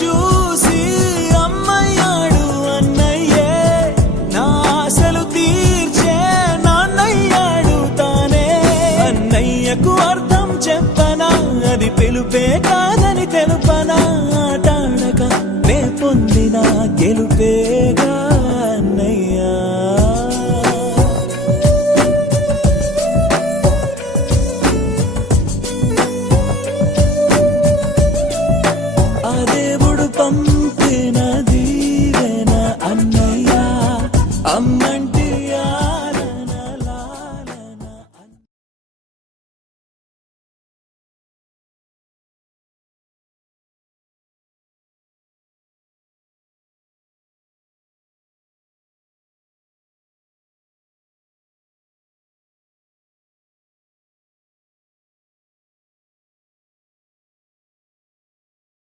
చూసి అమ్మయ్యాడు అన్నయ్యే, నా ఆశలు తీర్చే నాన్నయ్యాడు తానే. అన్నయ్యకు అర్థం చెప్పనా, అది పిలుపే కాదని తెలుపనా, ఆటాడక నే పొందిన గెలుపేగా అన్నయ్యా. ఆ దేవుడు పంపిన